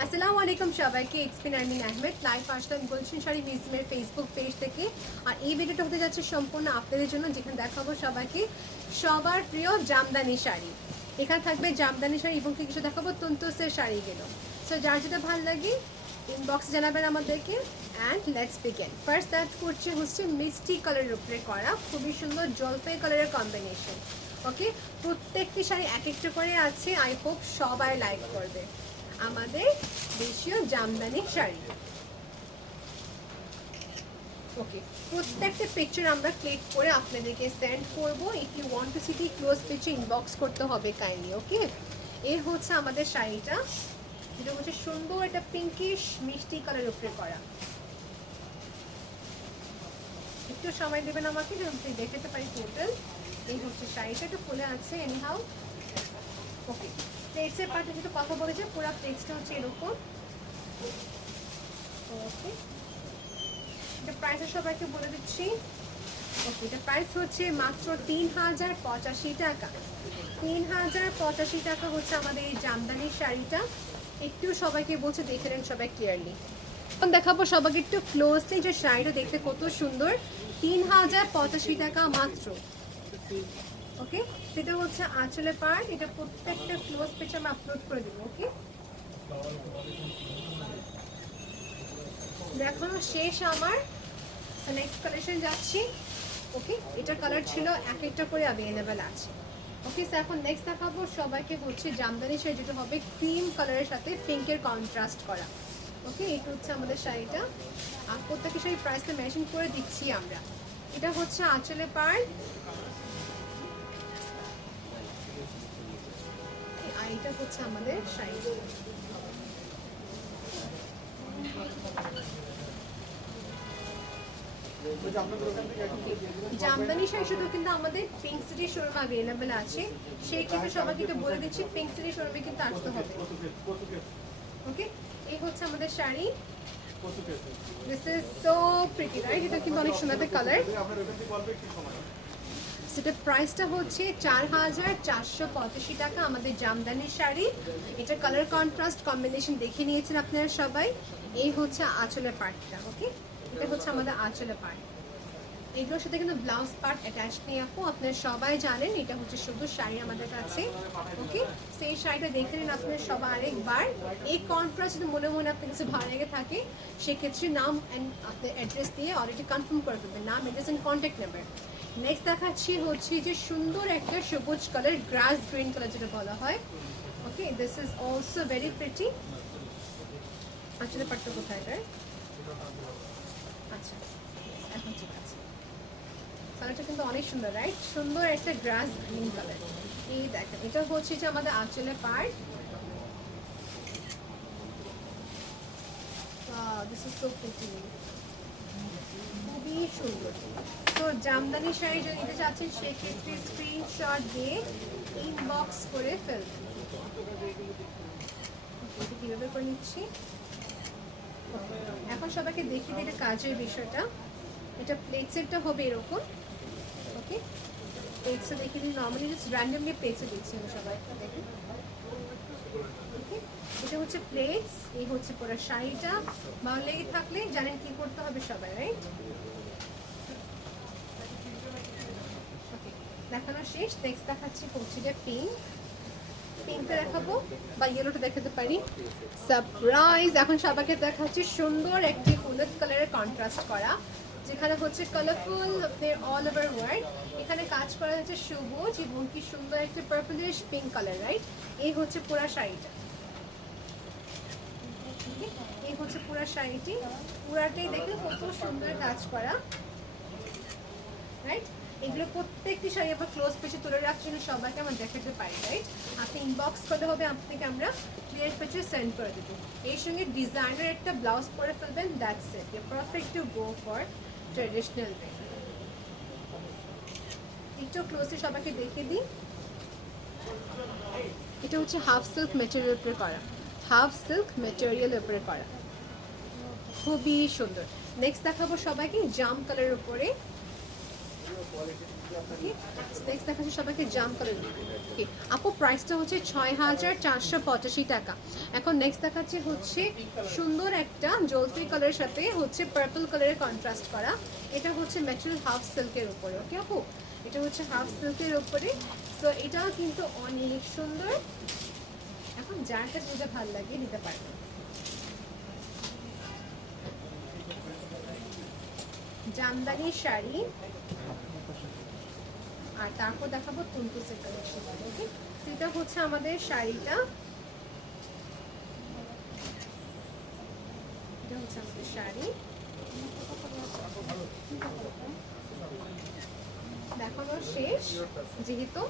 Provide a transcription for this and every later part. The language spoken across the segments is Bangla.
আসসালামু আলাইকুম সবাইকে, এক্সপি নারমিন আহমেদ লাইভ আসলাম গুলশান শাড়ি মিউজিয়ামের ফেসবুক পেজ থেকে। আর এই ভিডিওটা হতে যাচ্ছে সম্পূর্ণ আপনাদের জন্য, যেখানে দেখাবো সবাইকে সবার প্রিয় জামদানি শাড়ি। এখানে থাকবে জামদানি শাড়ি এবং কিছু দেখাবো তুনতুসের শাড়িগুলো। সো যার যেটা ভালো লাগে ইনবক্স জানাবেন আমাদেরকে। And let's begin. First that হচ্ছে মিষ্টি কালারের উপরে করা, খুবই সুন্দর জলপাই কালারের কম্বিনেশন। ওকে, প্রত্যেকটি শাড়ি এক একটা করে আছে। আই হোপ সবাই লাইক করবে আমাদের দেশীয় জামদানি শাড়ি। ওকে, প্রত্যেকটা পিকচার আমরা ক্লিক করে আপনাদেরকে সেন্ড করব। If you want to see the close picture inbox করতে হবে কাইন্ডলি। ওকে, এর হচ্ছে আমাদের শাড়িটা, যেটা হচ্ছে সুন্দর একটা পিঙ্কিশ মিষ্টি কালারের উপরে করা। একটু সময় দেবেন আমাকে যেন দেখতে পারি টোটাল। এই হচ্ছে শাড়িটা, একটু ফুলে আছে এনিহাউ। ওকে, প্লেটসের পার্টে যেটা কথা বলেছে, পুরো প্লেটসটা হচ্ছে এরকম। ওকে, এটা প্রাইসটা সবাইকে বলে দিচ্ছি। ওকে, এটা প্রাইস হচ্ছে মাত্র 3085 টাকা। 3085 টাকা হচ্ছে আমাদের এই জামদানি শাড়িটা। একটু সবাইকে বলছে দেখে নেন সবাই ক্লিয়ারলি। এখন দেখাবো সবাইকে একটু ক্লোজলি যে শাড়িটা দেখতে কত সুন্দর। 3085 টাকা মাত্র। ওকে, সেটা হচ্ছে আঁচলের পার্ট। এটা প্রত্যেকটা ক্লোজ পিকচার আমি আপলোড করে দেবো। ওকে, দেখানো শেষ আমার। নেক্সট কালেকশন যাচ্ছি। ওকে, এটার কালার ছিল এক একটা করে অ্যাভেলেবেল আছে। ওকে, স্যার এখন নেক্সট দেখাবো সবাইকে হচ্ছে জামদানি শাড়ি, যেটা হবে ক্রিম কালারের সাথে পিঙ্কের কন্ট্রাস্ট করা। ওকে, এটা হচ্ছে আমাদের শাড়িটা। আর প্রত্যেকের শাড়ি প্রাইসটা মেনশন করে দিচ্ছি আমরা। এটা হচ্ছে আঁচলে পার্ট, আর এটা হচ্ছে আমাদের শাড়ি। জামদানি শাড়ি শুধু কিন্তু আমাদের পিঙ্ক সিটি শোরুম অ্যাভেলেবেল আছে। সেই ক্ষেত্রে সবাইকে একটু বলে দিচ্ছি পিঙ্ক সিটি শোরুমে কিন্তু আসতে হবে। ওকে, এই হচ্ছে আমাদের sari. This is so pretty right? এটা কিন্তু অনেক সুন্দর কালার। সেটার প্রাইসটা হচ্ছে 4485 টাকা আমাদের জামদানির শাড়ি। এটা কালার কন্ট্রাস্ট কম্বিনেশন দেখে নিয়েছেন আপনারা সবাই। এই হচ্ছে আঁচলের পার্টটা। ওকে, এটা হচ্ছে আমাদের আঁচলের পার্ট। এগুলোর সাথে কিন্তু ব্লাউজ পার্ট অ্যাটাচ নেই আপু, আপনারা সবাই জানেন। এটা হচ্ছে শুধু শাড়ি আমাদের কাছে। ওকে, সেই শাড়িটা দেখে নিন আপনারা সবাই আরেকবার। এই কন্ট্রাস্ট যদি মনে মনে আপনার কাছে ভালো লেগে থাকে, সেক্ষেত্রে নাম অ্যান্ড আপনার অ্যাড্রেস দিয়ে অলরেডি কনফার্ম করে ফেলবেন, নাম, address and contact number. Next দেখাচ্ছি হচ্ছে যে সুন্দর একটা সবুজ কালার, গ্রাস গ্রিন কালার যেটা বলা হয়। Okay, this is also very pretty. আসলে পাটটা কোথায় এটার? আচ্ছা, এখন ঠিক আছে। কালারটা কিন্তু অনেক সুন্দর রাইট? সুন্দর একটা গ্রাস গ্রিন কালার। এই দেখেন, এটা হচ্ছে যে আমাদের আঁচলের part. This is so pretty, খুবই সুন্দর। তো জামদানি শাড়ি যদি নিতে চাচ্ছেন, সেক্ষেত্রে স্ক্রিনশট দিয়ে ইনবক্স করে ফেলবেন। এটা কীভাবে করে নিচ্ছি এখন সবাইকে দেখিয়ে দিলে কাজের বিষয়টা। এটা প্লেট সেটটা হবে এরকম। ওকে, প্লেটসে দেখিয়ে দিই। নর্মালি জাস্ট র্যান্ডমলি প্লেটসে দিচ্ছি আমি সবাইকে দেখুন। ওকে, এটা হচ্ছে প্লেটস। এই হচ্ছে পুরো শাড়িটা। ভালো লেগে থাকলে জানেন কি করতে হবে সবাই, রাইট? ওকে, দেখানো শেষ। নেক্সট দেখাচ্ছি হচ্ছে যে পিঙ্ক। পিঙ্কটা দেখাবো বা ইয়েলোটা দেখাতে পারি। সারপ্রাইজ! এখন সবাইকে দেখাচ্ছি সুন্দর একটি হলুদ কালারের কন্ট্রাস্ট করা, যেখানে হচ্ছে কালারফুল আপনার অল ওভার ওয়ার্ক। এখানে কাজ করা হচ্ছে সবুজ এবং কি সুন্দর একটা পার্পলিশ পিঙ্ক কালার, রাইট? এই হচ্ছে পুরা শাড়িটা। এই হচ্ছে পুরা শাড়িটি। পুরাটাই দেখে কত সুন্দর কাজ করা, রাইট? এগুলো প্রত্যেকটি শাড়ি আবার ক্লোজ পেজে তুলে রাখার জন্য সবাইকে আমরা দেখাতে পারি, রাইট? আপনি ইনবক্স করতে হবে, আপনাকে আমরা ক্লিয়ার পেজে সেন্ড করে দেবো। এর সঙ্গে ডিজাইনার একটা ব্লাউজ পরে ফেলবেন, that's it. You perfect to go for traditional way. একটু ক্লোজলি সবাইকে দেখে দিই। এটা হচ্ছে হাফ সিল্ক মেটেরিয়াল উপরে করা, হাফ সিল্ক মেটেরিয়াল উপরে করা, খুবই সুন্দর। নেক্সট দেখাবো সবাইকে জাম কালারের উপরে। নেক্সট দেখাচ্ছি সবাইকে জাম কালার। ওকে আপু প্রাইসটা হচ্ছে 6485 টাকা। এখন নেক্সট দেখাচ্ছি হচ্ছে সুন্দর একটা জলফি কালারের সাথে হচ্ছে পার্পল কালারের কন্ট্রাস্ট করা। এটা হচ্ছে ম্যাটেরিয়াল হাফ সিল্কের উপরে। ওকে আপু এটা হচ্ছে হাফ সিল্কের উপরে। সো এটাও কিন্তু অনেক সুন্দর। এখন যার কাছে যেটা ভালো লাগে নিতে পারবে। জামদানি শাড়ি আর তারপর দেখাবো তুনতুসের কালেকশন। ওকে সেটা হচ্ছে আমাদের শাড়িটা, এটা হচ্ছে আমাদের শাড়ি। দেখানো শেষ যেহেতু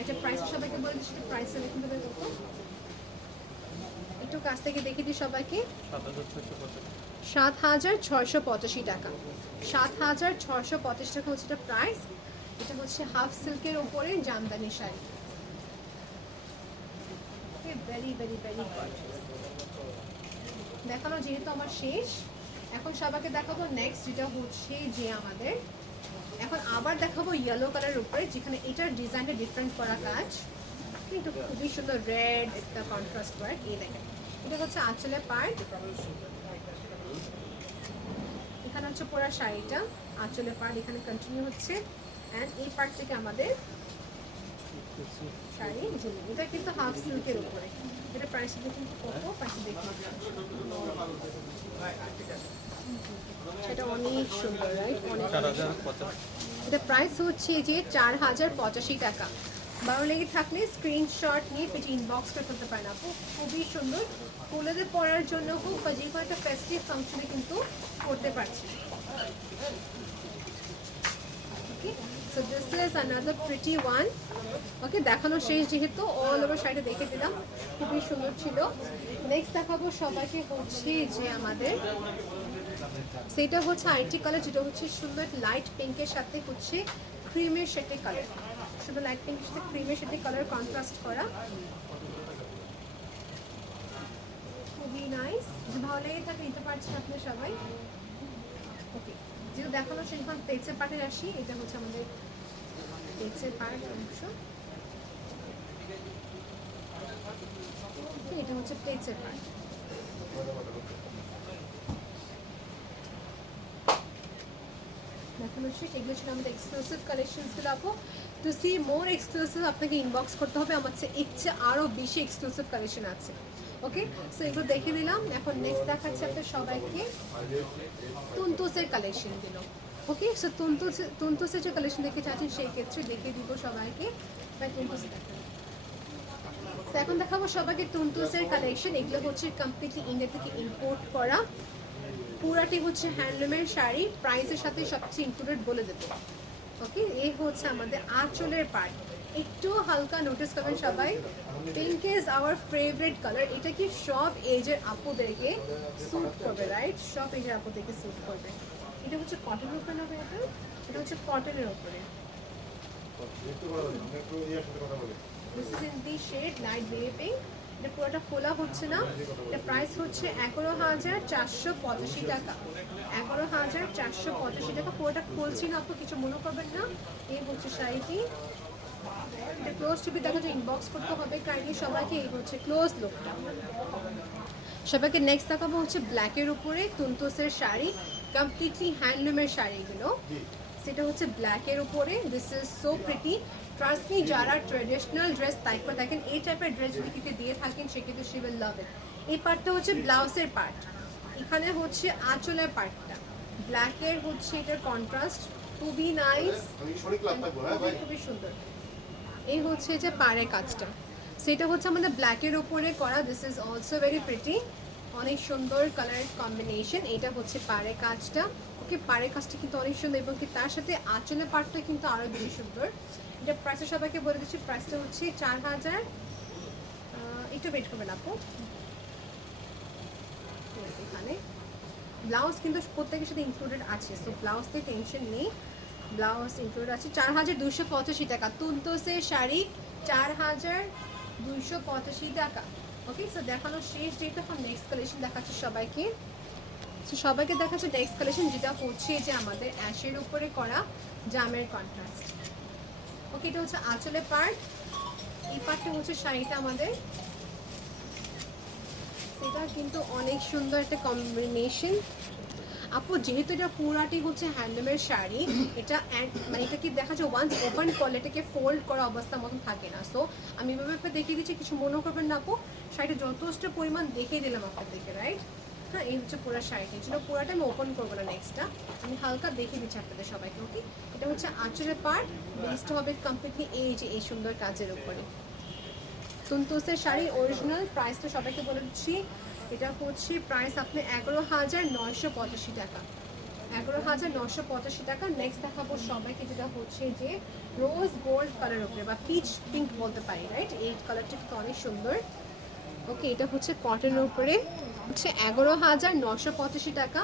একটা প্রাইস সবাইকে বলে দিচ্ছি, প্রাইসটা দেখুন তবে কত, একটু কাছ থেকে দেখে দিই সবাইকে। 7685 টাকা। 7685 টাকা হচ্ছে এটা প্রাইস। এটা হচ্ছে হাফ সিল্কের উপরে Jamdani sari. Very very very gorgeous. দেখানো যেহেতু আমার শেষ, এখন সবাইকে দেখাবো নেক্সট যেটা হচ্ছে যে আমাদের এখন আবার দেখাবো ইয়েলো কালারের উপরে, যেখানে এটার ডিজাইনটা ডিফারেন্ট করা কাজ, কিন্তু খুবই সুন্দর রেড একটা কন্ট্রাস্ট ওয়ার্ক। এই দেখেন এটা হচ্ছে আঁচলের পার্ট, এখানে হচ্ছে পুরো শাড়িটা আঁচলের পার্ট এখানে কন্টিনিউ হচ্ছে, অ্যান্ড এই পার্ট থেকে আমাদের শাড়ি ঝুলি। এটা কিন্তু হাফ সিল্কের উপরে। এটা প্রাইস দেখুন কত, প্রাইস দেখুন সেটা অনেক সুন্দর, রাইট? অনেক। এটা প্রাইস হচ্ছে যে 4085 টাকা। ভালো লেগে থাকলে স্ক্রিনশট নিয়ে পেজে ইনবক্স করে ফেলতে পারেন আপু। খুবই সুন্দর, ফুলেদের পরার জন্য হোক বা যে কোনো একটা ফেস্টিভ ফাংশনে কিন্তু করতে পারছি। So this is another pretty one. ওকে দেখানো শেষ যেহেতু অল ওভার শাড়িটা দেখে দিলাম, খুবই সুন্দর ছিল। নেক্সট দেখাবো সবাইকে হচ্ছে যে আমাদের সেটা হচ্ছে আইটি কালার, যেটা হচ্ছে সুন্দর লাইট পিঙ্কের সাথে হচ্ছে ক্রিমের শেডের কালার, শুধু লাইট পিঙ্কের সাথে ক্রিমের শেডের কালার কন্ট্রাস্ট করা, খুবই নাইস। যদি ভালো লেগে থাকে নিতে পারছেন আপনারা সবাই। ওকে যেহেতু দেখানো শেষ, এখন পেজের পার্টে আসি। এটা হচ্ছে আমাদের পেজের পার্ট অংশ, এটা হচ্ছে পেজের পার্ট। দেখানো শেষ। এগুলো ছিল আমাদের এক্সক্লুসিভ কালেকশনসগুলো আপু। টু সি মোর এক্সক্লুসিভ আপনাকে ইনবক্স করতে হবে, আমার ইচ্ছে আরও বেশি এক্সক্লুসিভ কালেকশন আছে। ওকে সো এগুলো দেখে নিলাম। এখন নেক্সট দেখাচ্ছি আপনার সবাইকে তুনতুসের কালেকশনগুলো। ওকে সো তুনতুসের যে কালেকশন দেখে চাচ্ছেন সেই ক্ষেত্রে দেখে দিব সবাইকে। এখন দেখাবো সবাইকে তুনতুসের কালেকশন। এগুলো হচ্ছে কমপ্লিটলি ইন্ডিয়া থেকে ইম্পোর্ট করা, পুরাটি হচ্ছে হ্যান্ডলুমের শাড়ি, প্রাইসের সাথে সবচেয়ে ইনক্লুডেড বলে দেবো। ওকে এই হচ্ছে আমাদের আঁচলের পার্ট। একটু হালকা নোটিস করবেন সবাই, pink is our favourite colour. এটা কি সব এজের আপুদেরকে স্যুট করবে, রাইট? সব এজের আপুদেরকে স্যুট করবে। এটা হচ্ছে কটনের উপরে নেবে, এটা হচ্ছে কটনের উপরে। This is in the shade light baby pink. এটা পুরোটা খোলা হচ্ছে না। এটা প্রাইস হচ্ছে 11485 টাকা। 11485 টাকা। পুরোটা খুলছি না আপু, কিছু মনে করবেন না। এই হচ্ছে শাড়িটি। এটা ক্লোজ টিভি দেখা যায়, ইনবক্স করতে হবে কাইন্ডলি সবাইকে। এই হচ্ছে ক্লোজ লুকটা। সবাইকে নেক্সট দেখাবো হচ্ছে ব্ল্যাকের উপরে তুনতুসের শাড়ি, কমপ্লিটলি হ্যান্ডলুমের শাড়ি এগুলো। সেটা হচ্ছে ব্ল্যাকের উপরে। This is so pretty. Trust me, যারা ট্রেডিশনাল ড্রেস টাইপ করে থাকেন, এই টাইপের ড্রেস যদি কিকে দিয়ে থাকেন সেক্ষেত্রে শি উইল লাভ ইট। এই পার্টটা হচ্ছে ব্লাউজের পার্ট, এখানে হচ্ছে আঁচলের পার্টটা। ব্ল্যাকের হচ্ছে এটার কন্ট্রাস্ট, খুবই নাইস, খুবই সুন্দর। এই হচ্ছে যে পাড়ের কাজটা, সেটা হচ্ছে আমাদের ব্ল্যাকের উপরে করা। This is also very pretty, অনেক সুন্দর কালার কম্বিনেশন। এটা হচ্ছে পাড়ের কাজটা। ওকে পাড়ের কাজটা কিন্তু অনেক সুন্দর, এবং কি তার সাথে আঁচলের পার্টটা কিন্তু আরও বেশি সুন্দর। এটা প্রাইসটা সবাইকে বলে দিচ্ছি, প্রাইসটা হচ্ছে 4000। একটু ওয়েট করবেন আপু। এখানে ব্লাউজ কিন্তু প্রত্যেকের সাথে ইনক্লুডেড আছে, সো ব্লাউজতে টেনশন নেই, ব্লাউজ ইনক্লুডেড আছে। 4285 টাকা তুনতুসের শাড়ি, 4285 টাকা। ওকে সো দেখানো শেষ, যেহেতু এখন নেক্সট কালেকশন দেখাচ্ছি সবাইকে। তো সবাইকে দেখাচ্ছে নেক্সট কালেকশন, যেটা হচ্ছে যে আমাদের অ্যাশের উপরে করা জামের কন্ট্রাস্ট। ওকে, এটা হচ্ছে আঁচলে পার্ট, এই পার্টটা হচ্ছে শাড়িটা আমাদের। এটা কিন্তু অনেক সুন্দর একটা কম্বিনেশন আপু, যেহেতু এটা পুরাটি হচ্ছে হ্যান্ডলুমের শাড়ি, এটা মানে এটা কি দেখা যায় ওয়ান্স ওপেন করলে এটাকে ফোল্ড করা অবস্থার মতন থাকে না। সো আমি এভাবে দেখিয়ে দিচ্ছি, কিছু মনে করবেন না আপু, শাড়িটা যথেষ্ট পরিমাণ দেখিয়ে দিলাম আপনাদেরকে, রাইট? হ্যাঁ, এই হচ্ছে পুরো শাড়িটা, এই জন্য পুরাটা আমি ওপেন করবো না, নেক্সটটা আমি হালকা দেখিয়ে দিচ্ছি আপনাদের সবাইকে। ওকে, এটা হচ্ছে আঁচলের পার্ট, বেসটা হবে কমপ্লিটলি এই যে এই সুন্দর কাজের উপরে। তুনতুসের শাড়ি অরিজিনাল, প্রাইসটা সবাইকে বলে দিচ্ছি, এটা হচ্ছে প্রাইস আপনি 11,985 টাকা, 11,985 টাকা। নেক্সট দেখাবো সবাইকে, যেটা হচ্ছে যে রোজ গোল্ড কালার উপরে বা পিচ পিঙ্ক বলতে পারি, রাইট? এই কালারটা কিন্তু অনেক সুন্দর। ওকে, এটা হচ্ছে কটনের উপরে, হচ্ছে 11,985 টাকা।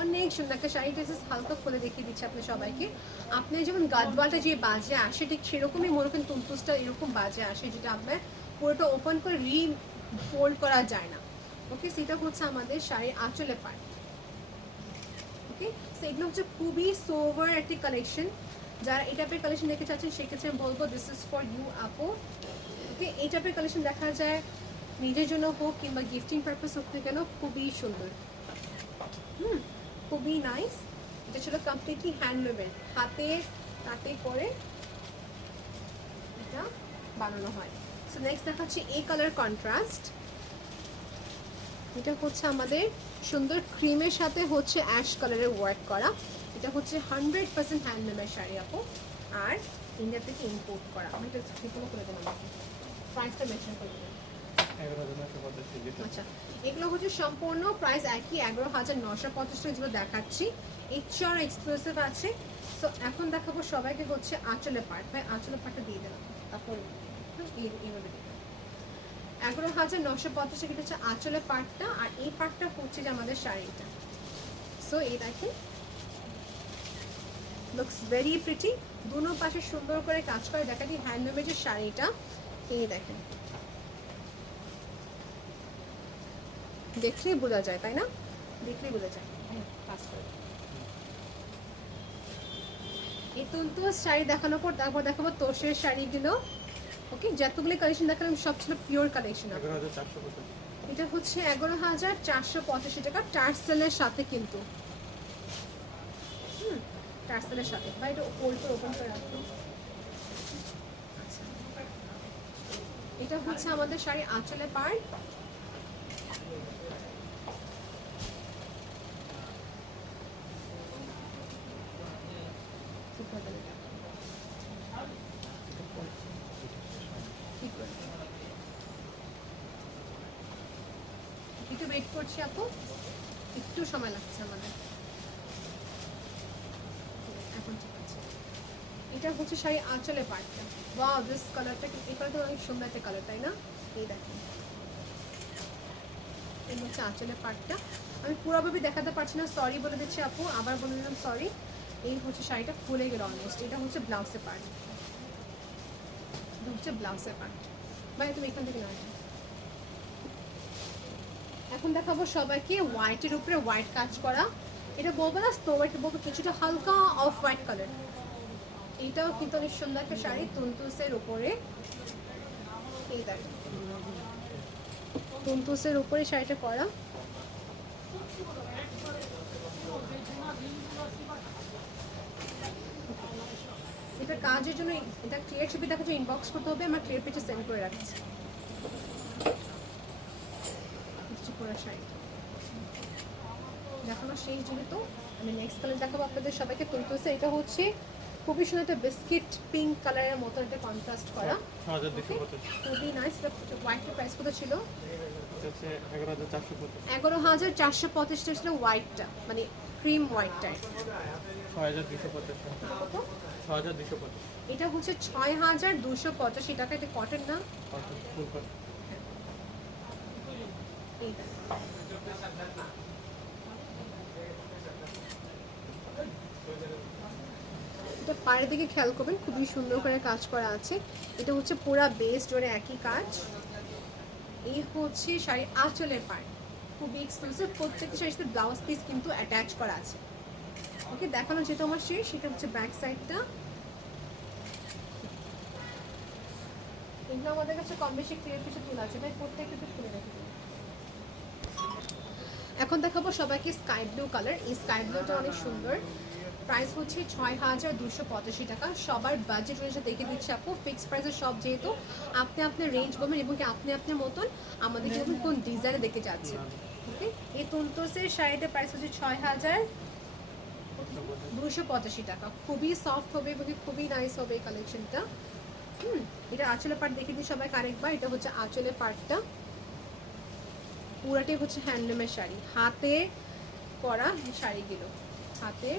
অনেক সুন্দর একটা শাড়ি, ড্রেসেস হালকা খুলে দেখিয়ে দিচ্ছে আপনার সবাইকে। আপনি যেমন গাদওয়ালটা যে বাজে আসে, ঠিক সেরকমই মনে করেন তুনতুসটা এরকম বাজে আসে, যেটা আপনার পুরোটা ওপেন করে ফোল্ড করা যায় না। ওকে, সেটা হচ্ছে আমাদের শাড়ির আঁচলে পার্ট। ওকে, সো এগুলো হচ্ছে খুবই সোভার একটি কালেকশন। যারা এই টাইপের কালেকশন দেখতে চাচ্ছেন সেক্ষেত্রে আমি বলবো দিস ইজ ফর ইউ আপু। ওকে, এই টাইপের কালেকশন দেখা যায় নিজের জন্য হোক কিংবা গিফটিং পারপাস হোক না কেন, খুবই সুন্দর, খুবই নাইস। এটা ছিল কমপ্লিটলি হ্যান্ডলুমের, হাতে করে এটা বানানো হয়। সো নেক্সট দেখাচ্ছি এই কালার কন্ট্রাস্ট, এটা হচ্ছে আমাদের সুন্দর ক্রিমের সাথে হচ্ছে অ্যাশ কালারের ওয়ার্ক করা। এটা হচ্ছে 100% হ্যান্ডলুমের শাড়ি আপু, আর ইন্ডিয়া থেকে ইম্পোর্ট করা। আমি এটা ঠিকমতো করে দেবো, আমাকে প্রাইসটা মেনশন করে দেবেন। আচ্ছা, এগুলো হচ্ছে সম্পূর্ণ প্রাইস একই, 11,950 টাকা যেগুলো দেখাচ্ছি। HR এক্সক্লুসিভ আছে। সো এখন দেখাবো সবাইকে হচ্ছে আঁচলে পার্ট। ভাই আঁচলে পার্টটা দিয়ে দেবেন, তারপর এইভাবে 11,950 টাকা, এটা হচ্ছে আঁচলে পার্টটা, আর এই পার্টটা হচ্ছে যে আমাদের শাড়িটা। সো এই দেখেন, লুকস ভেরি প্রিটি, দুনো পাশে সুন্দর করে কাজ করে। দেখা দিই হ্যান্ডলুমের যে শাড়িটা, এই দেখেন, দেখলেই বোঝা যায়, তাই না? দেখলেই বোঝা যায়। কাজ করে এই তুনতুস শাড়ি দেখানোর পর তারপর দেখাবো তোষের শাড়িগুলো। ওকে, যতগুলো কালেকশন দেখালাম সব ছিল পিওর কালেকশন। এটা হচ্ছে 11,485 টাকা, টার্সেলের সাথে কিন্তু, টার্সেলের সাথে। বা এটা ওপেন করে রাখবো। আচ্ছা, এটা হচ্ছে আমাদের শাড়ি আঁচলে পার্ট। একটু ওয়েট করছি আপু, একটু সময় লাগছে আমাদের। এখন ঠিক আছে, এটা হচ্ছে শাড়ি আঁচলে পার্টটা। ওয়াও, দিস কালারটা, এই কালারটা অনেক সুন্দর একটা কালার, তাই না? এই দেখেন, এই হচ্ছে আঁচলে পার্টটা। আমি পুরোভাবে দেখাতে পারছি না, সরি বলে দিচ্ছি আপু, আবার বলে দিলাম সরি। এই হচ্ছে শাড়িটা খুলে গেল অলমোস্ট। এটা হচ্ছে ব্লাউজের পার্ট, এটা হচ্ছে ব্লাউজের পার্ট। ভাই তুমি এখান থেকে না, এখন দেখাবো সবাইকে হোয়াইটের উপরে হোয়াইট কাজ করা। এটা বলবো না স্নো হোয়াইট, বলবো কিছুটা হালকা অফ হোয়াইট কালার। এটাও কিন্তু অনেক সুন্দর একটা শাড়ি তুনতুসের উপরে। এই দেখেন, তুনতুসের উপরে শাড়িটা করা। এটা কাজের জন্য, এটা ক্লিয়ার ছবি দেখার জন্য ইনবক্স করতে হবে, আমার ক্লিয়ার পিকচার সেন্ড করে রাখছি। পুরো শাড়ি দেখানো শেষ, যেহেতু আমি নেক্সট কালার দেখাবো আপনাদের সবাইকে। তুলতুসে এটা হচ্ছে খুবই সুন্দর একটা বিস্কিট পিঙ্ক কালারের মতো একটা কন্ট্রাস্ট করা, খুবই নাইস। এটা হোয়াইটের প্রাইস কত ছিল? 11,450 ছিল হোয়াইটটা, মানে ক্রিম হোয়াইটটা। 6,250 এটা হচ্ছে 6,285 টাকা। এটা কটন না? এইটা এটা পায়ের দিকে খেয়াল করবেন, খুবই সুন্দর করে কাজ করা আছে। এটা হচ্ছে পুরা বেস জোরে একই কাজ। এই হচ্ছে শাড়ি আঁচলের পাড়। খুবই এক্সক্লুসিভ, প্রত্যেকটা শাড়ির সাথে ব্লাউজ পিস কিন্তু অ্যাটাচ করা আছে। ওকে, দেখানো যেটা আমার শেষ, সেটা হচ্ছে ব্যাক সাইডটা। এগুলো আমাদের কাছে কম বেশি ক্লিয়ার কিছু ফুল আছে, তাই প্রত্যেকটা একটু খুলে রেখে দিই। এখন দেখাবো সবাইকে স্কাই ব্লু কালার। এই স্কাই ব্লুটা অনেক সুন্দর। প্রাইস হচ্ছে ৬,২৮৫ টাকা। সবার বাজেট রেঞ্জে দেখে দিচ্ছে আপু, ফিক্সড প্রাইসে সব, যেহেতু আপনি আপনার রেঞ্জ বলবেন এবং কি আপনি আপনার মতন আমাদের যেরকম কোন ডিজাইনে দেখে যাচ্ছেন। ওকে, এই তুলতোসের শাড়িটার প্রাইস হচ্ছে ৬,২৮৫ টাকা। খুবই সফট হবে এবং খুবই নাইস হবে এই কালেকশনটা। এটা আঁচলের পার্ট দেখে দিই সবাইকে আরেকবার। এটা হচ্ছে আঁচলের পার্টটা, পুরাটাই হচ্ছে হ্যান্ডলুমের শাড়ি, হাতে করা শাড়িগুলো, হাতে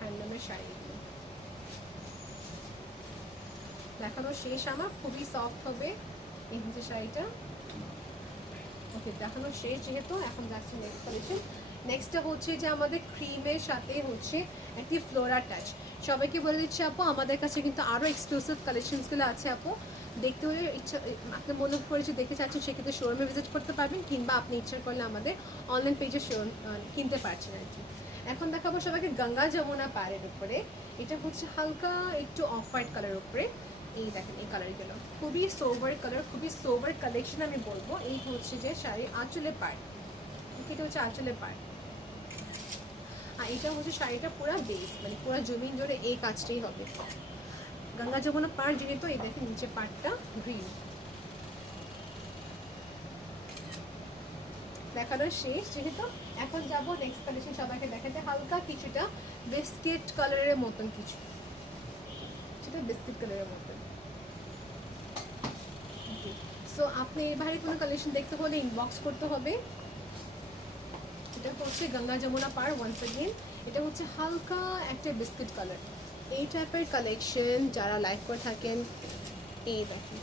হ্যান্ডলুমের শাড়িগুলো। দেখানো শেষ আমার, খুবই সফট হবে এই হচ্ছে শাড়িটা। ওকে, দেখানো শেষ যেহেতু, এখন যাচ্ছে নেক্সট কালেকশন। নেক্সটটা হচ্ছে যে আমাদের ক্রিমের সাথে হচ্ছে একটি ফ্লোরাল টাচ। সবাইকে বলে দিচ্ছি আপু, আমাদের কাছে কিন্তু আরও এক্সক্লুসিভ কালেকশনসগুলো আছে আপু। দেখতে হলে ইচ্ছা, আপনি মনে করেছে দেখতে চাচ্ছেন, সেক্ষেত্রে শোরুমে ভিজিট করতে পারবেন, কিংবা আপনি ইচ্ছা করলে আমাদের অনলাইন পেজে শোরুম কিনতে পারছেন আর কি। এখন দেখাবো সবাইকে গঙ্গা যমুনা পাড়ের উপরে। এটা হচ্ছে হালকা একটু অফ হোয়াইট কালারের উপরে। এই দেখেন এই কালারগুলো খুবই সোবার কালার, খুবই সোবার কালেকশন আমি বলবো। এই হচ্ছে যে শাড়ির আঁচলের পার্ট, এটা হচ্ছে আঁচলের পার্ট। আর এটা হচ্ছে শাড়িটা পুরো বেস, মানে পুরো জমিন জুড়ে এই কাজটাই হবে। গঙ্গা যমুনা পাড় যেহেতু, এই দেখেন নিচে পার্টটা গ্রিন। দেখানো শেষ যেহেতু, এখন যাব নেক্সট কালেকশন সবাইকে দেখাতে। হালকা কিছুটা বিস্কিট কালারের মতন কিছু, সেটা বিস্কিট কালারের মতন। সো আপনি এবারে কোনো কালেকশন দেখতে হলে ইনবক্স করতে হবে। এটা হচ্ছে গঙ্গা যমুনা পাড় ওয়ান্স अगेन। এটা হচ্ছে হালকা একটা বিস্কিট কালার। এই টাইপের কালেকশন যারা লাইক করে থাকেন, এই দেখেন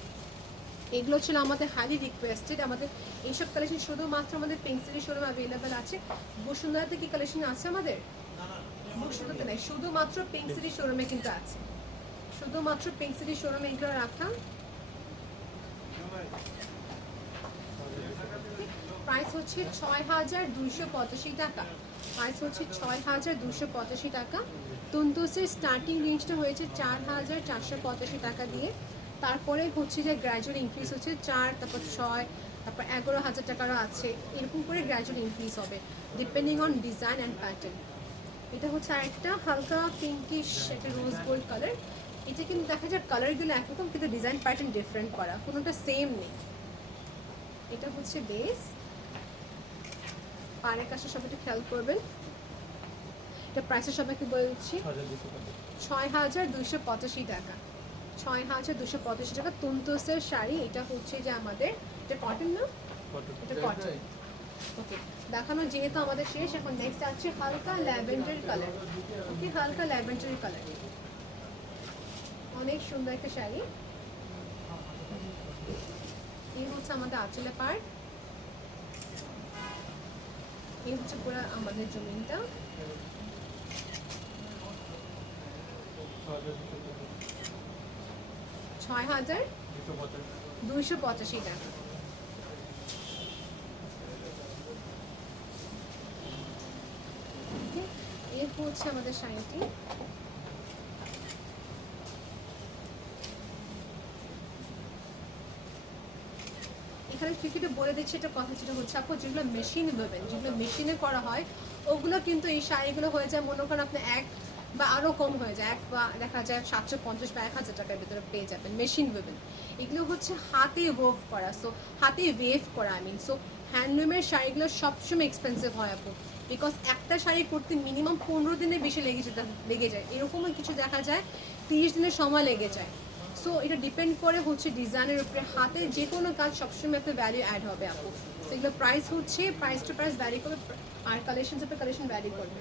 এগুলো ছিল আমাদের হাইলি রিকোয়েস্টেড। আমাদের এইসব কালেকশন শুধুমাত্র আমাদের পিঙ্ক সিটি শোরুমে অ্যাভেলেবেল আছে। বসুন্ধরাতে কি কালেকশন আছে আমাদের? বসুন্ধরাতে নেই, শুধুমাত্র পিঙ্ক সিটি শোরুমে কিন্তু আছে। শুধুমাত্র পিঙ্ক সিটি শোরুমে এগুলো রাখা। প্রাইস হচ্ছে ৬,২৮৫ টাকা। প্রাইস হচ্ছে ৬,২৮৫ টাকা। তুনতুসের স্টার্টিং রেঞ্জটা হয়েছে ৪,৪৮৫ টাকা দিয়ে। তারপরে হচ্ছে যে গ্র্যাজুয়াল ইনক্রিজ হচ্ছে ৪, তারপর ৬, তারপর ১১,০০০ টাকারও আছে। এরকম করে গ্র্যাজুয়াল ইনক্রিজ হবে depending on design and pattern. এটা হচ্ছে আরেকটা হালকা পিঙ্কিশ একটা রোজ গোল্ড কালার। এটা কিন্তু দেখা যায় কালারগুলো একরকম, কিন্তু ডিজাইন প্যাটার্ন ডিফারেন্ট করা, কোনোটা সেম নেই। এটা হচ্ছে বেস। পাড়ের কাছে সবাই একটু খেয়াল করবেন। এটা প্রাইসে সবাইকে বলছি ৬,২৮৫ টাকা। ৬,২৮৫ টাকা তুনতুসের শাড়ি। এটা হচ্ছে যে আমাদের, এটা কটন না, এটা কটন। ওকে, দেখানো যেহেতু আমাদের শেষ, এখন নেক্সট আছে হালকা ল্যাভেন্ডার কালার। ওকে, হালকা ল্যাভেন্ডার কালার, অনেক সুন্দর একটা শাড়ি। এই হচ্ছে আমাদের আঁচলে পার্ট, এই হচ্ছে পুরো আমাদের জমিনটা। ৬,২৮৫ টাকা। এই হচ্ছে আমাদের শাড়িটি। এখানে ক্রিকেটে বলে দিচ্ছে একটা কথা, যেটা হচ্ছে আপু যেগুলো মেশিন ওয়েভেন, যেগুলো মেশিনে করা হয়, ওগুলো কিন্তু এই শাড়িগুলো হয়ে যায় মনে করেন আপনি এক বা আরও কম হয়ে যায়, এক বা দেখা যায় ৭৫০ বা ১,০০০ টাকার ভিতরে পেয়ে যাবেন মেশিন ওয়েভেন। এগুলো হচ্ছে হাতে ওয়েভ করা, সো হাতে ওয়েভ করা আই মিন। সো হ্যান্ডলুমের শাড়িগুলো সবসময় এক্সপেন্সিভ হয় আপু, বিকজ একটা শাড়ি করতে মিনিমাম ১৫ দিনের বেশি লেগে যায়। এরকমও কিছু দেখা যায় ৩০ দিনের সময় লেগে যায়। সো এটা ডিপেন্ড করে হচ্ছে ডিজাইনের উপরে, হাতে যে কোনো কাজ সবসময় একটা ভ্যালু অ্যাড হবে আপু। তো এগুলো প্রাইস হচ্ছে প্রাইস টু প্রাইস ভ্যারি করবে, আর কালেকশন উপরে কালেকশন ভ্যারি করবে।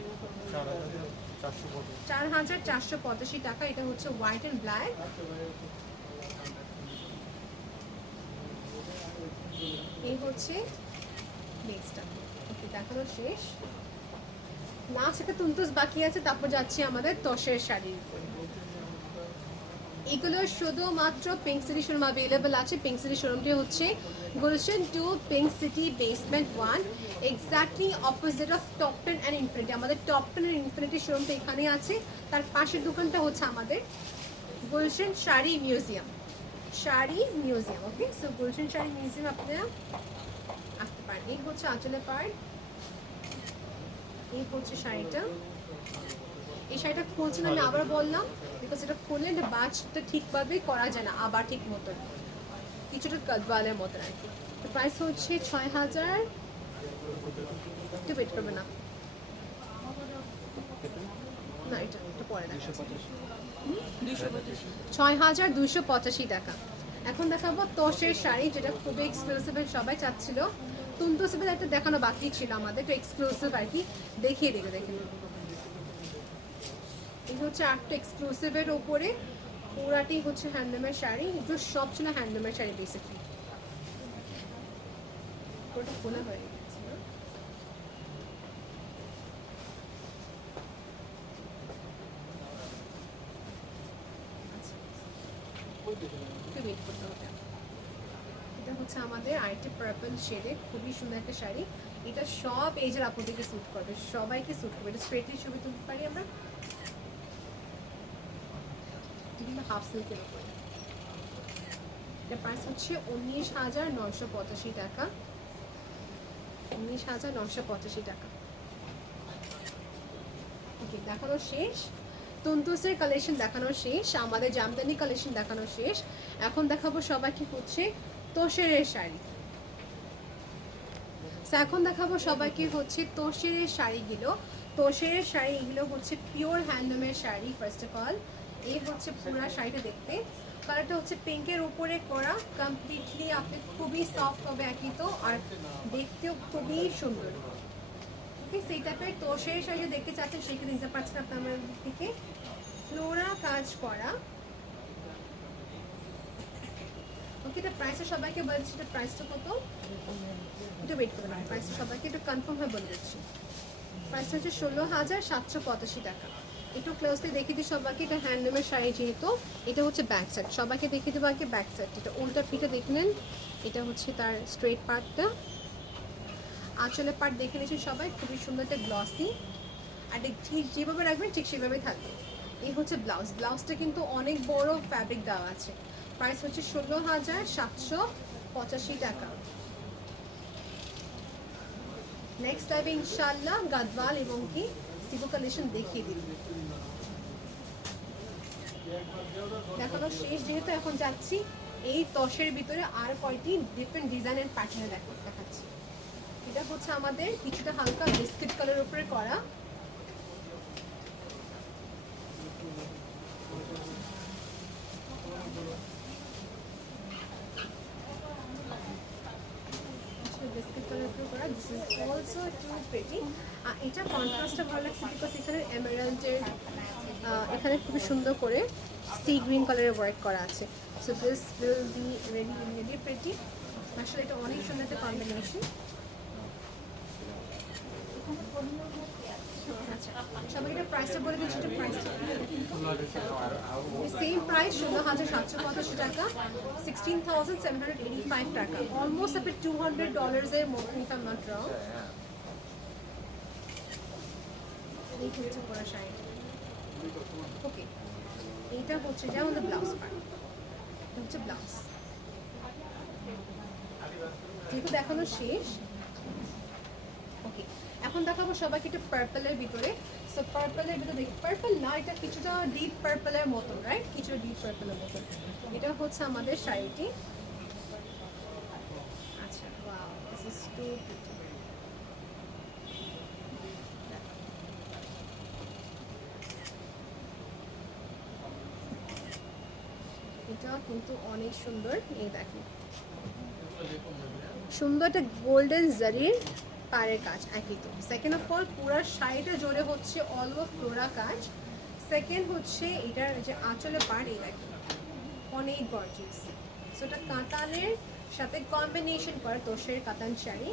৪,৪৮৫ টাকা। এটা হচ্ছে হোয়াইট অ্যান্ড ব্ল্যাক। এই হচ্ছে নেক্সটটা। ওকে, দেখানো শেষ। লাস্ট একটা তুনতুস বাকি আছে, তারপর যাচ্ছি আমাদের তসের শাড়ির উপরে। এগুলো শুধুমাত্র পিঙ্ক সিটি শোরুম অ্যাভেলেবল আছে। পিঙ্ক সিটি শোরুমটি হচ্ছে Gulshan 2 pink city basement 1, exactly opposite of top 10 and infinity. আমাদের টপ 10 অ্যান্ড ইনফিনিটি শোরুমটা এখানে আছে। তার পাশের দোকানটা হচ্ছে আমাদের গুলশান শাড়ি মিউজিয়াম। শাড়ি মিউজিয়াম, ওকে। সো গুলশান শাড়ি মিউজিয়াম আপনারা আসতে পারেন। এই হচ্ছে আঁচলের পার্ট, এই হচ্ছে শাড়িটা। এই শাড়িটা খুলছেন আমি আবার বললাম, বিকজ এটা খুললে বাজটা ঠিকভাবে করা যায় না, আবার ঠিক মতন কিছুটা গদওয়ালের মতন আর কি। তো প্রাইস হচ্ছে 6,000, একটু ওয়েট করবে না, না এটা একটু পরে দেখা 6,285 টাকা। এখন দেখাবো তোষের শাড়ি, যেটা খুবই এক্সক্লুসিভ, সবাই চাচ্ছিল। তুমতোসিবের একটা দেখানো বাকি ছিল আমাদের, তো এক্সক্লুসিভ আর কি, দেখিয়ে দেবে দেখে। এই হচ্ছে আরেকটা এক্সক্লুসিভের ওপরে, পুরাটি হচ্ছে হ্যান্ডলুমের শাড়ি। এগুলো সব ছিল হ্যান্ডলুমের শাড়ি বেসিকলি। ওটা খোলা হয়ে গেছে না? আচ্ছা, একটু ওয়েট করতে হবে। এটা হচ্ছে আমাদের আরেকটি পার্পল শেডে খুবই সুন্দর একটা শাড়ি। এটা সব এজের আপুদেরকে স্যুট করবে, সবাইকে স্যুট করবে। এটা স্ট্রেটলি ছবি তুলতে পারি আমরা, হাফ সিল্কের উপরে। এটা প্রাইস হচ্ছে 19,985 টাকা। 19,985 টাকা। ওকে, দেখানো শেষ। তুনতুসের কালেকশন দেখানো শেষ, আমাদের জামদানি কালেকশন দেখানো শেষ। এখন দেখাবো সবাইকে হচ্ছে তোষের শাড়ি। এখন দেখাবো সবাইকে হচ্ছে তোষের শাড়িগুলো। তোষের শাড়ি এগুলো হচ্ছে পিওর হ্যান্ডলুমের শাড়ি। ফার্স্ট অফ অল এই হচ্ছে পুরো শাড়িটা দেখতে, কালারটা হচ্ছে পিঙ্কের উপরে করা, কমপ্লিটলি আপনি খুবই সফট হবে একই তো, আর দেখতেও খুবই সুন্দর। ওকে, সেই টাইপের তোষের শাড়ি দেখতে চাচ্ছেন সেখানে নিতে পারছেন আপনার দিক থেকে। ফ্লোরা কাজ করা। ওকে, এটা প্রাইসটা সবাইকে বলছি, এটা প্রাইসটা কত, এটা ওয়েট করবেন, প্রাইসটা সবাইকে একটু কনফার্ম হয়ে বলে দিচ্ছি। প্রাইসটা হচ্ছে 16,785 টাকা। একটু ক্লোজলি দেখিয়ে দিই সবাইকে, এটা হ্যান্ডলুমের শাড়ি যেহেতু। এটা হচ্ছে ব্যাক সাইড, সবাইকে দেখিয়ে দেবো আগে ব্যাক সাইড। এটা উল্টা পিঠে দেখে নেন, এটা হচ্ছে তার স্ট্রেট পার্টটা। আঁচলের পার্ট দেখে নিয়েছেন সবাই, খুবই সুন্দর একটা গ্লসি, আর ঠিক যেভাবে রাখবেন ঠিক সেভাবেই থাকবে। এই হচ্ছে ব্লাউজ, ব্লাউজটা কিন্তু অনেক বড় ফ্যাব্রিক দেওয়া আছে। প্রাইস হচ্ছে 16,785 টাকা। নেক্সট টাইমে ইনশাআল্লাহ গাদওয়াল এবং কি সিবো কালেকশন দেখিয়ে দিন। দেখানো শেষ যেহেতু, এখন যাচ্ছি এই তসের ভিতরে আর কয়টি ডিফারেন্ট ডিজাইনের প্যাটার্নে দেখাচ্ছি। এটা হচ্ছে আমাদের কিছুটা হালকা বিস্কিট কালার উপরে করা। বিস্কিট কালার উপরে করা, this is also too pretty. এটা কন্ট্রাস্টটা ভালো লাগছে বিকজ এখানে এমারাল্ডের এখানে খুবই সুন্দর করে সি গ্রিন কালারের ওয়ার্ক করা আছে। So this will be really pretty. আসলে এটা অনেক সুন্দর একটা কম্বিনেশন। আচ্ছা, সবাই এটা প্রাইসটা বলে দিচ্ছি, এটা প্রাইসটা সেম প্রাইস 16,785 টাকা, 16,785 টাকা, অলমোস্ট আপনি $200 মতো, if I am not wrong. এই হচ্ছে পুরো শাড়ি। ওকে, এইটা হচ্ছে যেমন ব্লাউজ পার্ট, এটা হচ্ছে ব্লাউজ। যেহেতু দেখানো শেষ, ওকে এখন দেখাবো সবাইকে একটু পার্পলের ভিতরে। সো পার্পলের ভিতরে দেখি, পার্পল না, এটা কিছুটা ডিপ পার্পলের মতো, রাইট, কিছুটা ডিপ পার্পলের মতো। এটা হচ্ছে আমাদের শাড়িটি। আচ্ছা, wow, this is too pretty. এটা কিন্তু অনেক সুন্দর, এই দেখেন সুন্দর একটা গোল্ডেন জারির পাড়ের কাজ একই তো। সেকেন্ড অফ অল পুরো শাড়িটা জোরে হচ্ছে অল ওভার ফ্লোরা কাজ। সেকেন্ড হচ্ছে এটার যে আঁচলে পাড়, এই দেখেন অনেক গর্জিয়াস। সো এটা কাতানের সাথে কম্বিনেশন করা তোষের কাতান শাড়ি।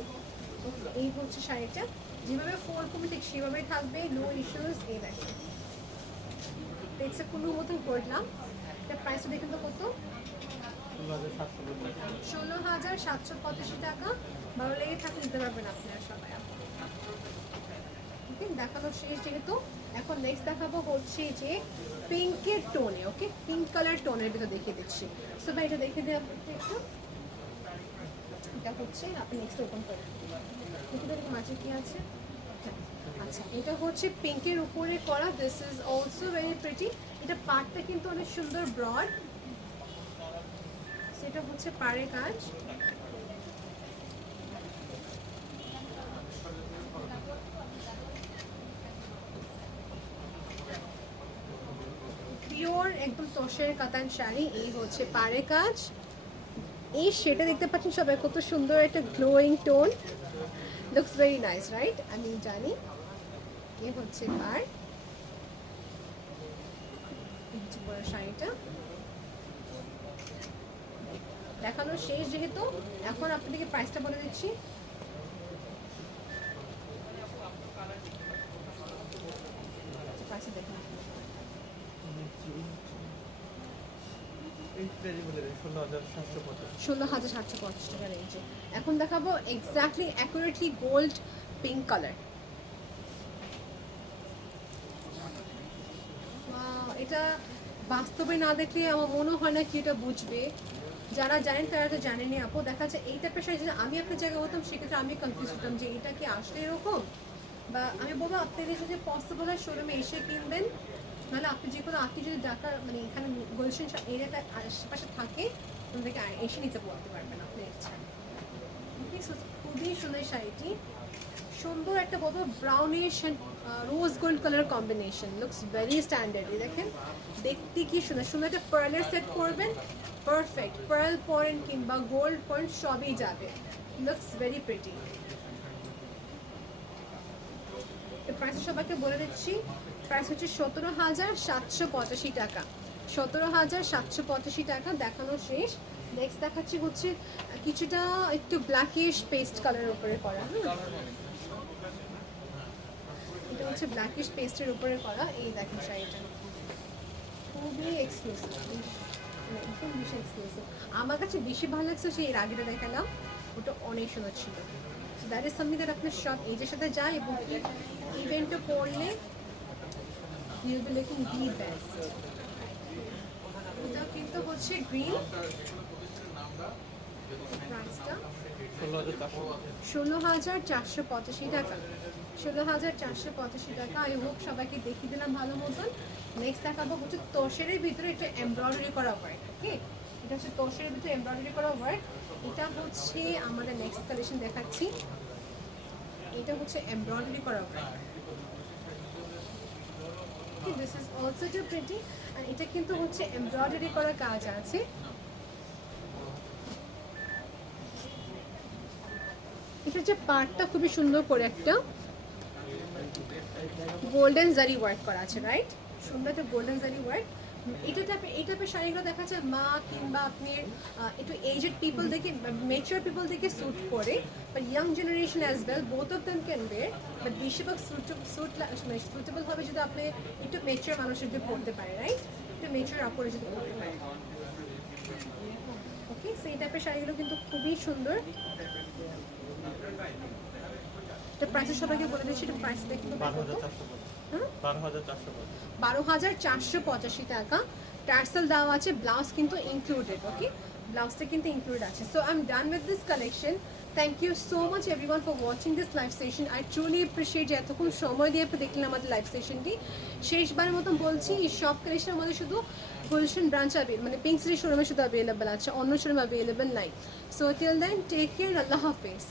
এই হচ্ছে শাড়িটা, যেভাবে ফোর কমে ঠিক সেভাবেই থাকবে, নো ইস্যুস। এই দেখেন টেক্সে কোনো মতন করলাম, এটা প্রাইসটা দেখুন তো কত, 16,750 টাকা। ভালো লেগে থাকলে নিতে পারবেন আপনারা সবাই। ওকে, দেখানো শেষ যেহেতু, এখন নেক্সট দেখাবো হচ্ছে যে পিঙ্কের টোনে, ওকে পিঙ্ক কালার টোনের ভিতরে দেখিয়ে দিচ্ছি। সো ভাই এটা দেখে দেওয়া একটু, এটা হচ্ছে আপনি নেক্সট ওপেন করেন, দেখে দেখুন মাঝে কি আছে। আচ্ছা, এটা হচ্ছে পিঙ্কের উপরে করা, this is also very pretty. এটা পাড়টা কিন্তু অনেক সুন্দর ব্রড, সেটা হচ্ছে পাড়ের কাজ। পিওর একদম তসরের কাতান শাড়ি, এই হচ্ছে পাড়ের কাজ। এই সেটা দেখতে পাচ্ছেন সবাই, কত সুন্দর একটা glowing tone, looks very nice right, আমি জানি। এই হচ্ছে পাড়, পুরো শাড়িটা দেখানো শেষ যেহেতু, এখন আপনাদেরকে প্রাইসটা বলে দিচ্ছি। প্রাইসটা দেখুন, 16,750 টাকা রেঞ্জে। এখন দেখাবো exactly accurately gold pink colour. এটা বাস্তবে না দেখলে আমার মনে হয় না কি এটা বুঝবে, যারা জানেন তারা তো জানেনই আপু। দেখা যাচ্ছে এই টাইপের শাড়ি যদি আমি আপনার জায়গায় হতাম সেক্ষেত্রে আমি কনফিউজ হতাম যে এটা কি আসলে এরকম, বা আমি বলবো আপনাদের যদি পসিবল হয় শোরুমে এসে কিনবেন, নাহলে আপনি যে কোনো আপনি যদি ঢাকা মানে এখানে গুলশান এরিয়াটা আশেপাশে থাকে আপনাদেরকে এসে নিতে বলতে পারবেন আপনার ইচ্ছা। খুবই সুন্দর শাড়িটি, সুন্দর একটা বলবো brownish rose gold colour combination, looks very standard. দেখেন দেখতে কি সুন্দর, সুন্দর একটা পার্লের সেট করবেন, পারফেক্ট পার্ল পয়েন্ট কিংবা গোল্ড পয়েন্ট সবই যাবে, লুকস ভেরি প্রিটি। প্রাইস সবাইকে বলে দিচ্ছি, প্রাইস হচ্ছে 17,785 টাকা, 17,785 টাকা। দেখানো শেষ। নেক্সট দেখাচ্ছি হচ্ছে কিছুটা একটু ব্ল্যাকিশ পেস্ট কালারের উপরে করা, এটা হচ্ছে ব্ল্যাকিশ পেস্টের উপরে করা। এই দেখেন শাড়িটা খুবই এক্সক্লুসিভ, একদম বেশি এক্সক্লুসিভ। আমার কাছে বেশি ভালো লাগছে সেই এর আগেটা দেখালাম, ওটা অনেক সুন্দর ছিল। So that is something that আপনার সব এজের সাথে যায় এবং ইভেন্টে পড়লে you will be looking the best. এটা কিন্তু হচ্ছে গ্রিন, প্রাইসটা 16,485 টাকা, 16,485 টাকা। আই হোপ সবাইকে দেখিয়ে দিলাম ভালো মতন। নেক্সট দেখাবো হচ্ছে তোষের ভিতরে একটা এমব্রয়ডারি করা ওয়ার্ক, ওকে এটা হচ্ছে তোষের ভিতরে এমব্রয়ডারি করা ওয়ার্ক। এটা হচ্ছে আমাদের নেক্সট কালেকশন দেখাচ্ছি, এটা হচ্ছে এমব্রয়ডারি করা work. This is also too pretty, আর এটা কিন্তু হচ্ছে এমব্রয়ডারি করা কাজ আছে। এটা হচ্ছে পার্টটা খুবই সুন্দর করে একটা গোল্ডেন জারি ওয়ার্ক করা আছে, রাইট, সুন্দর একটা গোল্ডেন জারি ওয়ার্ক। এটা টাইপের শাড়িগুলো দেখা যায় মা কিংবা আপনি একটু এজড পিপল দেখে, মেচিওর পিপল দেখে স্যুট করে, but young generation as well, both of them can wear, but বেশিরভাগ সুটেবল হবে যদি আপনি একটু মেচিওর মানুষের যদি পড়তে পারে, রাইট, একটু মেচিওর আপরে যদি পড়তে পারে। ওকে, সেই টাইপের শাড়িগুলো কিন্তু খুবই সুন্দর। এটা প্রাইসের সবাইকে বলে দিচ্ছি, এটা প্রাইস দেখুন 12,485 টাকা। টার্সেল দেওয়া আছে, ব্লাউজ কিন্তু ইনক্লুডেড, ওকে ব্লাউজটা কিন্তু ইনক্লুড আছে। So I am done with this collection. Thank you so much everyone for watching this live session. I truly appreciate যে এতক্ষণ সময় দিয়ে দেখলেন আমাদের লাইভ সেশনটি। শেষবারের মতন বলছি, এই সব কালেকশনের মধ্যে শুধু গুলশান ব্রাঞ্চ মানে পিঙ্ক সিটি শোরুমে শুধু অ্যাভেলেবেল আছে, অন্য শোরুমে অ্যাভেলেবেল নাই। So till then take care, আল্লাহ হাফেজ।